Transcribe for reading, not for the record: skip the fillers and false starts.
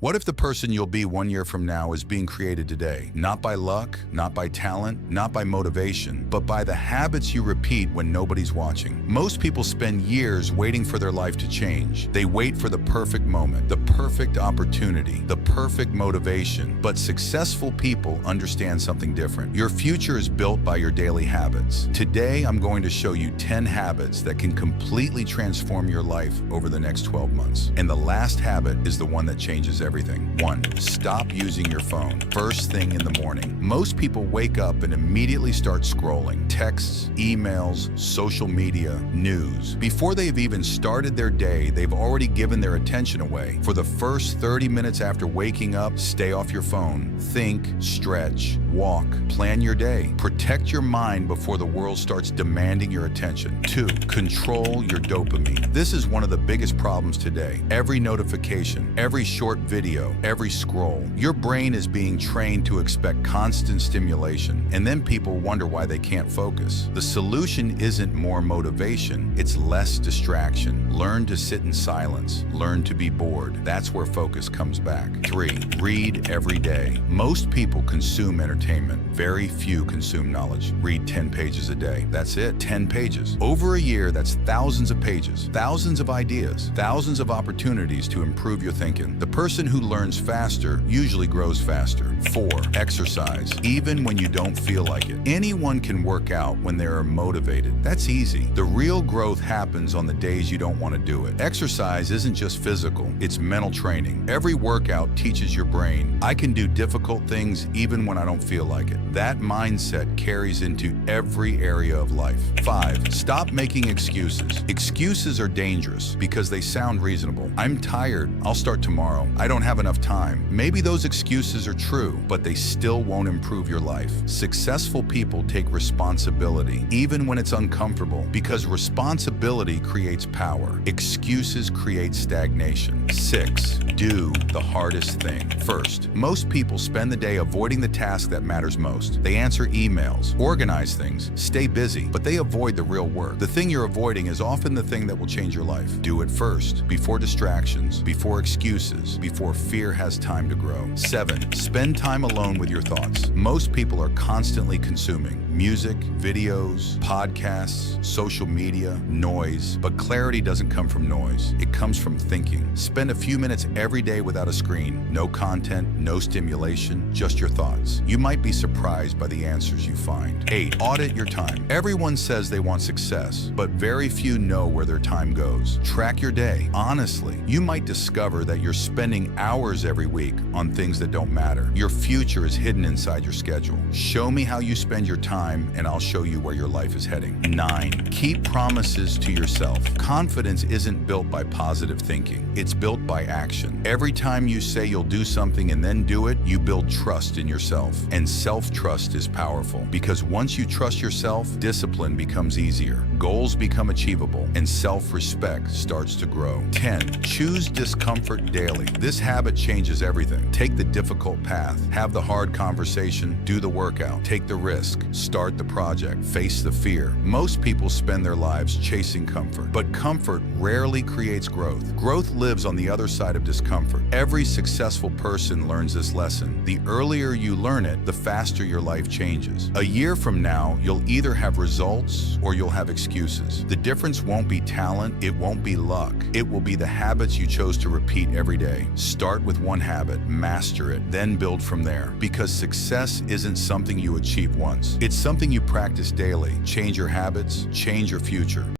What if the person you'll be 1 year from now is being created today? Not by luck, not by talent, not by motivation, but by the habits you repeat when nobody's watching. Most people spend years waiting for their life to change. They wait for the perfect moment, the perfect opportunity, the perfect motivation. But successful people understand something different. Your future is built by your daily habits. Today, I'm going to show you 10 habits that can completely transform your life over the next 12 months. And the last habit is the one that changes everything. 1. Stop using your phone first thing in the morning. Most people wake up and immediately start scrolling. Texts, emails, social media, news. Before they've even started their day, they've already given their attention away. For the first 30 minutes after waking up, stay off your phone. Think, stretch, walk, plan your day. Protect your mind before the world starts demanding your attention. 2. Control your dopamine. This is one of the biggest problems today. Every notification, every short video, every scroll. Your brain is being trained to expect constant stimulation, and then people wonder why they can't focus. The solution isn't more motivation, it's less distraction. Learn to sit in silence. Learn to be bored. That's where focus comes back. 3. Read every day. Most people consume entertainment. Very few consume knowledge. Read 10 pages a day. That's it, 10 pages. Over a year, that's thousands of pages, thousands of ideas, thousands of opportunities to improve your thinking. The person who learns faster usually grows faster. 4. Exercise, even when you don't feel like it. Anyone can work out when they are motivated. That's easy. The real growth happens on the days you don't want to do it. Exercise isn't just physical, it's mental training. Every workout teaches your brain, I can do difficult things even when I don't feel like it. That mindset carries into every area of life. 5. Stop making excuses. Excuses are dangerous because they sound reasonable. I'm tired, I'll start tomorrow. I don't have enough time. Maybe those excuses are true, but they still won't improve your life. Successful people take responsibility, even when it's uncomfortable, because responsibility creates power. Excuses create stagnation. 6. Do the hardest thing first. Most people spend the day avoiding the task that matters most. They answer emails, organize things, stay busy, but they avoid the real work. The thing you're avoiding is often the thing that will change your life. Do it first, before distractions, before excuses, before fear has time to grow. 7. Spend time alone with your thoughts. Most people are constantly consuming music, videos, podcasts, social media, noise, but clarity doesn't come from noise. It comes from thinking. Spend a few minutes every day without a screen. No content, no stimulation, just your thoughts. You might be surprised by the answers you find. 8. Audit your time. Everyone says they want success, but very few know where their time goes. Track your day. Honestly, you might discover that you're spending hours every week on things that don't matter. Your future is hidden inside your schedule. Show me how you spend your time, and I'll show you where your life is heading. 9. Keep promises to yourself. Confidence isn't built by positive thinking. It's built by action. Every time you say you'll do something and then do it, you build trust in yourself. And self-trust is powerful, because once you trust yourself, discipline becomes easier, goals become achievable, and self-respect starts to grow. 10. Choose discomfort daily. This habit changes everything. Take the difficult path, have the hard conversation, do the workout, take the risk, start the project, face the fear. Most people spend their lives chasing comfort, but comfort rarely creates growth. Growth lives on the other side of discomfort. Every successful person learns this lesson. The earlier you learn it, the faster your life changes. A year from now, you'll either have results or you'll have excuses. The difference won't be talent, it won't be luck. It will be the habits you chose to repeat every day. Start with one habit, master it, then build from there. Because success isn't something you achieve once. It's something you practice daily. Change your habits, change your future.